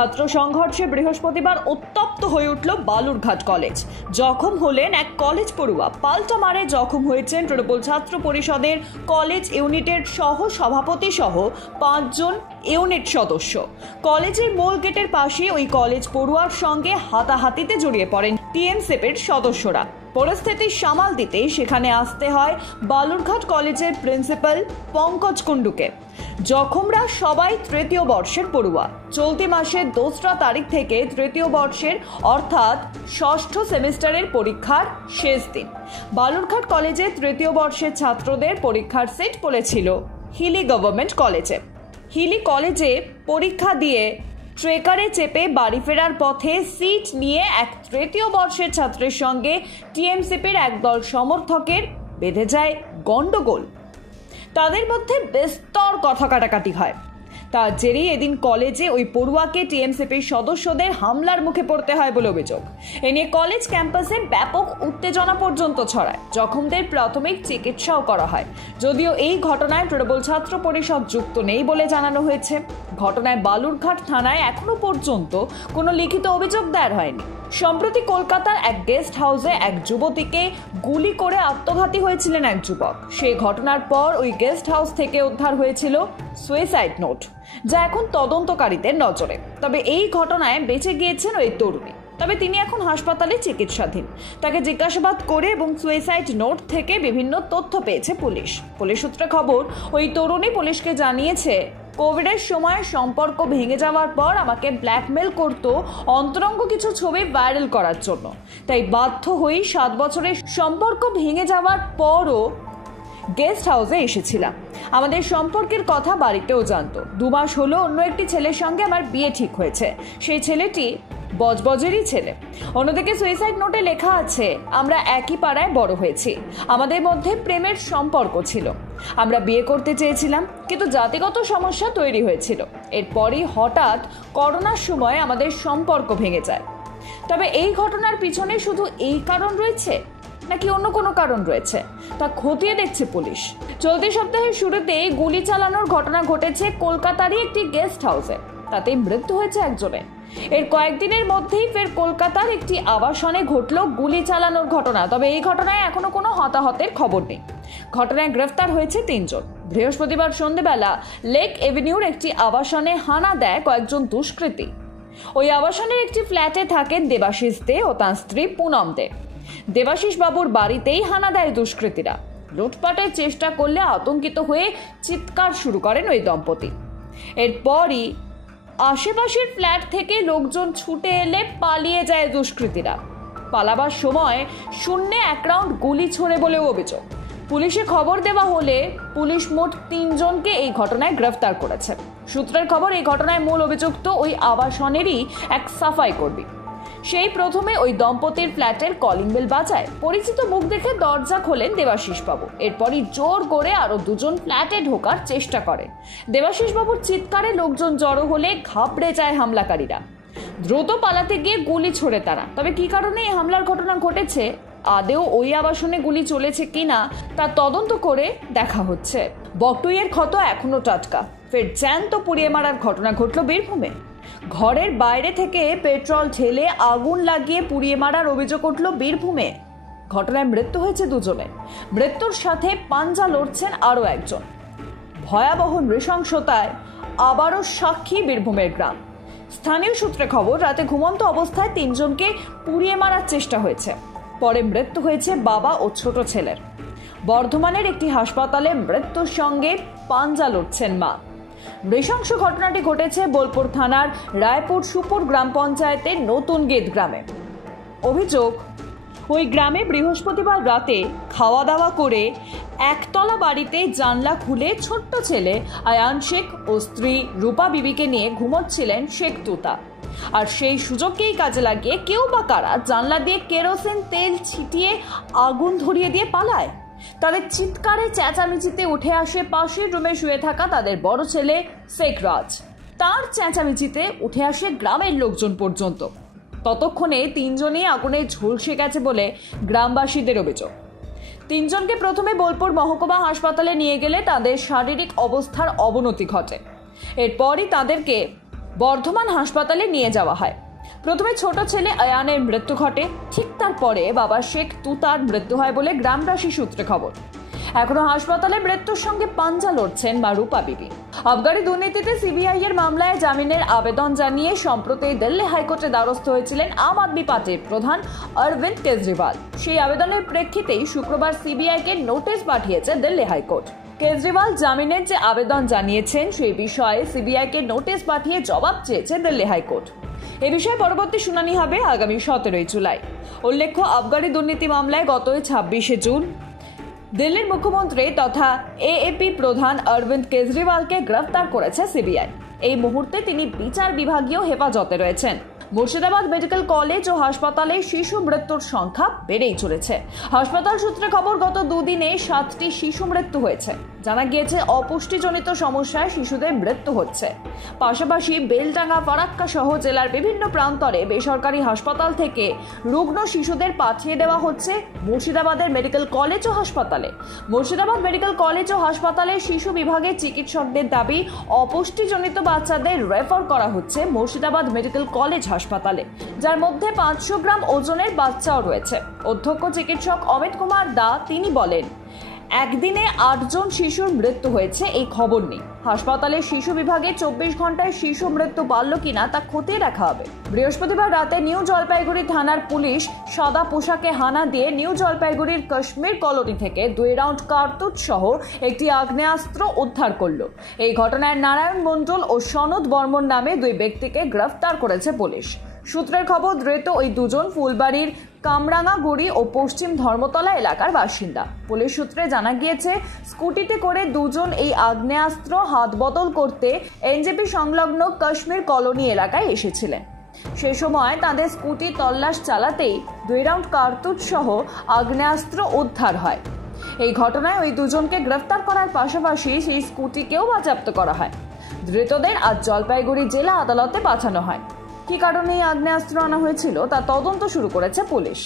ছাত্র সংঘর্ষে বৃহস্পতিবার উত্তপ্ত হয়ে উঠল বালুরঘাট কলেজ। জখম হলেন এক কলেজ পড়ুয়া। পাল্টা মারে জখম হয়েছেন তৃণমূল ছাত্র পরিষদের কলেজ ইউনিটের সহ সভাপতি সহ 5 জন ইউনিট সদস্য। কলেজের মূল গেটের পাশে ওই কলেজ পড়ুয়ার সঙ্গে হাতাহাতিতে জড়িয়ে পড়েন টিএমসিপির সদস্যরা। পরিস্থিতি সামাল দিতে সেখানে আসতে হয় বালুরঘাট কলেজের প্রিন্সিপাল পঙ্কজ কুণ্ডুকে। জখমরা সবাই তৃতীয় বর্ষের পড়ুয়া। চলতি মাসের 2 তারিখ থেকে তৃতীয় বর্ষের অর্থাৎ ষষ্ঠ সেমিস্টারের পরীক্ষার শেষ দিন বালুরঘাট কলেজে তৃতীয় বর্ষের ছাত্রদের পরীক্ষার সিট পড়েছিল হিলি গভর্নমেন্ট কলেজে। হিলি কলেজে পরীক্ষা দিয়ে ট্রেকারে চেপে বাড়ি ফেরার পথে সিট নিয়ে এক তৃতীয় বর্ষের ছাত্রের সঙ্গে টিএমসিপির একদল সমর্থকের বেঁধে যায় গন্ডগোল। তাদের মধ্যে বিস্তর কথা কাটাকাটি হয়। তার জেরেই এদিন কলেজে ওই পড়ুয়াকে টিএমসিপির সদস্যদের হামলার মুখে পড়তে হয় বলে অভিযোগ। এ নিয়ে কলেজ ক্যাম্পাসে ব্যাপক উত্তেজনা পর্যন্ত ছড়ায়। জখমদের প্রাথমিক চিকিৎসাও করা হয়। যদিও এই ঘটনায় তৃণমূল ছাত্র পরিষদ যুক্ত নেই বলে জানানো হয়েছে। ঘটনায় বালুরঘাট থানায় এখনো পর্যন্ত কোনো লিখিত অভিযোগ দায়ের হয়নি। সম্প্রতি কলকাতার এক গেস্ট হাউসে এক যুবতীকে গুলি করে আত্মঘাতী হয়েছিলেন এক যুবক। সেই ঘটনার পর ওই গেস্ট হাউস থেকে উদ্ধার হয়েছিল সুইসাইড নোট, যা এখন তদন্তকারীদের নজরে। তবে এই ঘটনায় বেঁচে গিয়েছেন ওই তরুণী। তবে তিনি এখন হাসপাতালে চিকিৎসাধীন। তাকে জিজ্ঞাসাবাদ করে এবং সুইসাইড নোট থেকে বিভিন্ন তথ্য পেয়েছে পুলিশ। পুলিশ সূত্রে খবর, ওই তরুণী পুলিশকে জানিয়েছে, কোভিডের সময় সম্পর্ক ভেঙে যাওয়ার পর আমাকে ব্ল্যাকমেল করত অন্তরঙ্গ কিছু ছবি ভাইরাল করার জন্য। তাই বাধ্য হয়েই 7 বছরের সম্পর্ক ভেঙে যাওয়ার পরও গেস্ট হাউসে এসেছিলাম। আমাদের সম্পর্কের কথা বাড়িতেও জানতো। 2 মাস হলো অন্য একটি ছেলের সঙ্গে আমার বিয়ে ঠিক হয়েছে। সেই ছেলেটি বজবজেরই ছেলে। অন্যদিকে সুইসাইড নোটে লেখা আছে, আমরা একই পাড়ায় বড় হয়েছি, আমাদের মধ্যে প্রেমের সম্পর্ক ছিল, আমরা বিয়ে করতে চেয়েছিলাম, কিন্তু জাতিগত সমস্যা তৈরি হয়েছিল। এরপরই হঠাৎ করোনার সময় আমাদের সম্পর্ক ভেঙে যায়। তবে এই ঘটনার পিছনে শুধু এই কারণ রয়েছে নাকি অন্য কোনো কারণ রয়েছে তা খতিয়ে দেখছে পুলিশ। চলতি সপ্তাহের শুরুতেই গুলি চালানোর ঘটনা ঘটেছে কলকাতারই একটি গেস্ট হাউসে। তাতে মৃত্যু হয়েছে একজনের। এর কয়েকদিনের মধ্যেই ফের কলকাতার একটি আবাসনে ঘটল গুলি চালানোর ঘটনা। তবে এই ঘটনায় এখনো কোনো হতাহতের খবর নেই। ঘটনায় গ্রেফতার হয়েছে 3 জন। বৃহস্পতিবার সন্ধ্যেবেলা লেক এভিনিউর একটি আবাসনে হানা দেয় কয়েকজন দুষ্কৃতী। ওই আবাসনের একটি ফ্ল্যাটে থাকেন দেবাশিস দে ও তাঁর স্ত্রী পুনম দে। দেবাশিস বাবুর বাড়িতেই হানা দেয় দুষ্কৃতীরা। লুটপাটের চেষ্টা করলে আতঙ্কিত হয়ে চিৎকার শুরু করেন ওই দম্পতি। এরপরই আশেপাশের ফ্ল্যাট থেকে লোকজন ছুটে এলে পালিয়ে যায় দুষ্কৃতীরা। পালাবার সময় শূন্যে 1 রাউন্ড গুলি ছোড়ে বলেও অভিযোগ। পুলিশে খবর দেওয়া হলে পুলিশ মোট 3 জনকে এই ঘটনায় গ্রেফতার করেছে। সূত্রের খবর, এই ঘটনায় মূল অভিযুক্ত ওই আবাসনেরই এক সাফাই কর্মী। সেই প্রথমে ওই দম্পতির ফ্ল্যাটের কলিং বেল বাজায়। পরিচিত মুখ দেখে দরজা খোলেন দেবাশিস বাবু। এরপরই জোর করে আরো 2 জন ফ্ল্যাটে ঢোকার চেষ্টা করে। দেবাশিস বাবুর চিৎকারে লোকজন জড়ো হলে ঘাবড়ে যায় হামলাকারীরা। দ্রুত পালাতে গিয়ে গুলি ছোড়ে তারা। তবে কি কারণে এই হামলার ঘটনা ঘটেছে, আদেও ওই আবাসনে গুলি চলেছে কিনা তা তদন্ত করে দেখা হচ্ছে। বকটুইয়ের ক্ষত এখনো টাটকা। ফের জ্যান্ত পুড়িয়ে মারার ঘটনা ঘটল বীরভূমে। ঘরের বাইরে থেকে পেট্রোল ঢেলে আগুন লাগিয়ে পুড়িয়ে মারার অভিযোগ উঠল বীরভূমে। ঘটনায় মৃত্যু হয়েছে 2 জনের। মৃত্যুর সাথে পাঞ্জা লড়ছেন আরও একজন। ভয়াবহ নৃশংসতায় আবারও সাক্ষী বীরভূমের গ্রাম। স্থানীয় সূত্রে খবর, রাতে ঘুমন্ত অবস্থায় 3 জনকে পুড়িয়ে মারার চেষ্টা হয়েছে। পরে মৃত্যু হয়েছে বাবা ও ছোট ছেলের। বর্ধমানের একটি হাসপাতালে মৃত্যুর সঙ্গে পাঞ্জা লড়ছেন মা। নৃশংস ঘটনাটি ঘটেছে বোলপুর থানার রায়পুর সুপুর গ্রাম পঞ্চায়েতের নতুন গেট গ্রামে। অভিযোগ, ওই গ্রামে বৃহস্পতিবার রাতে খাওয়া দাওয়া করে একতলা বাড়িতে জানলা খুলে ছোট্ট ছেলে আয়ান শেখ ও স্ত্রী রূপা বিবিকে নিয়ে ঘুমোচ্ছিলেন শেখ তুতা। আর সেই সুযোগকেই কাজে লাগিয়ে কেউ বা কারা জানলা দিয়ে কেরোসিন তেল ছিটিয়ে আগুন ধরিয়ে দিয়ে পালায়। তাদের চিৎকারে চেঁচামেচিতে উঠে আসে পাশের রুমে শুয়ে থাকা তাদের বড় ছেলে শেখ রাজ। তার চেঁচামেচিতে উঠে আসে গ্রামের লোকজন পর্যন্ত। ততক্ষণে 3 জনই আগুনে ঝলসে গেছে বলে গ্রামবাসীদের অভিযোগ। 3 জনকে প্রথমে বোলপুর মহকুমা হাসপাতালে নিয়ে গেলে তাদের শারীরিক অবস্থার অবনতি ঘটে। এরপরই তাদেরকে বর্ধমান হাসপাতালে নিয়ে যাওয়া হয়। প্রথমে ছোট ছেলে আয়ানের মৃত্যু ঘটে, ঠিক তারপরে বাবা শেখ তুতার মৃত্যু হয় বলে গ্রামবাসী সূত্রে খবর। এখনো হাসপাতালে মৃত্যুর সঙ্গে পাঞ্জা লড়ছেন মা রূপা বিবি। আবগারি দুর্নীতিতে সিবিআই এর মামলায় জামিনের আবেদন জানিয়ে সম্প্রতি দিল্লি হাইকোর্টে দ্বারস্থ হয়েছিলেন আম আদমি পার্টির প্রধান অরবিন্দ কেজরিওয়াল। সেই আবেদনের প্রেক্ষিতেই শুক্রবার সিবিআই কে নোটিশ পাঠিয়েছে দিল্লি হাইকোর্ট। কেজরিওয়াল জামিনের যে আবেদন জানিয়েছেন সেই বিষয়ে সিবিআই কে নোটিশ পাঠিয়ে জবাব চেয়েছে দিল্লি হাইকোর্ট। এ বিষয়ে পরবর্তী শুনানি হবে আগামী 17 জুলাই। উল্লেখ্য, আবগারি দুর্নীতি মামলায় গত 26 জুন দিল্লির মুখ্যমন্ত্রী তথা এএপি প্রধান অরবিন্দ কেজরিওয়ালকে গ্রেফতার করেছে সিবিআই। এই মুহূর্তে তিনি বিচার বিভাগীয় হেফাজতে রয়েছেন। মুর্শিদাবাদ মেডিকেল কলেজ ও হাসপাতালে শিশু মৃত্যুর সংখ্যা বেড়েই চলেছে। হাসপাতাল সূত্রে খবর, গত দুদিনে 7টি শিশু মৃত্যু হয়েছে। জানা গিয়েছে অপুষ্টিজনিত সমস্যায় শিশুদের মৃত্যু হচ্ছে। পাশাপাশি বেলডাঙ্গা, ফারাক্কা সহ জেলার বিভিন্ন প্রান্তরে বেসরকারি হাসপাতাল থেকে রুগ্ন শিশুদের পাঠিয়ে দেওয়া হচ্ছে মুর্শিদাবাদের মেডিকেল কলেজ ও হাসপাতালে। মুর্শিদাবাদ মেডিকেল কলেজ ও হাসপাতালে শিশু বিভাগের চিকিৎসকদের দাবি, অপুষ্টিজনিত বাচ্চাদের রেফার করা হচ্ছে মুর্শিদাবাদ মেডিকেল কলেজ হাসপাতালে, যার মধ্যে 500 গ্রাম ওজনের বাচ্চাও রয়েছে। অধ্যক্ষ চিকিৎসক অমিত কুমার দা তিনি বলেন, একদিনে 8 জন শিশুর মৃত্যু হয়েছে এই খবর নেই। হাসপাতালে শিশু বিভাগে 24 ঘন্টায় শিশু মৃত্যু বাড়ল কিনা তা খতিয়ে দেখা হবে। বৃহস্পতিবার রাতে নিউ জলপাইগুড়ি থানার পুলিশ সাদা পোশাকে হানা দিয়ে নিউ জলপাইগুড়ির কাশ্মীর কলোনি থেকে 2 রাউন্ড কার্তুজ সহ একটি আগ্নেয়াস্ত্র উদ্ধার করল। এই ঘটনায় নারায়ণ মণ্ডল ও সনদ বর্মন নামে 2 ব্যক্তিকে গ্রেফতার করেছে পুলিশ। সূত্রের খবর, ধৃত ওই দুজন ফুলবাড়ির কামরাঙ্গাগুড়ি ও পশ্চিম ধর্মতলা এলাকার বাসিন্দা। পুলিশ সূত্রে জানা গিয়েছে, স্কুটিতে করে দুজন এই আগ্নেয়াস্ত্র হাত বদল করতে এনজেপি সংলগ্ন কাশ্মীর কলোনি এলাকায় এসেছিলেন। সে সময় তাদের স্কুটি তল্লাশ চালাতেই 2 রাউন্ড কার্তুজ সহ আগ্নেয়াস্ত্র উদ্ধার হয়। এই ঘটনায় ওই দুজনকে গ্রেফতার করার পাশাপাশি সেই স্কুটিকেও বাজেয়াপ্ত করা হয়। ধৃতদের আজ জলপাইগুড়ি জেলা আদালতে পাঠানো হয়। কি কারণে এই আগ্নেয়াস্ত্র আনা হয়েছিল তা তদন্ত শুরু করেছে পুলিশ।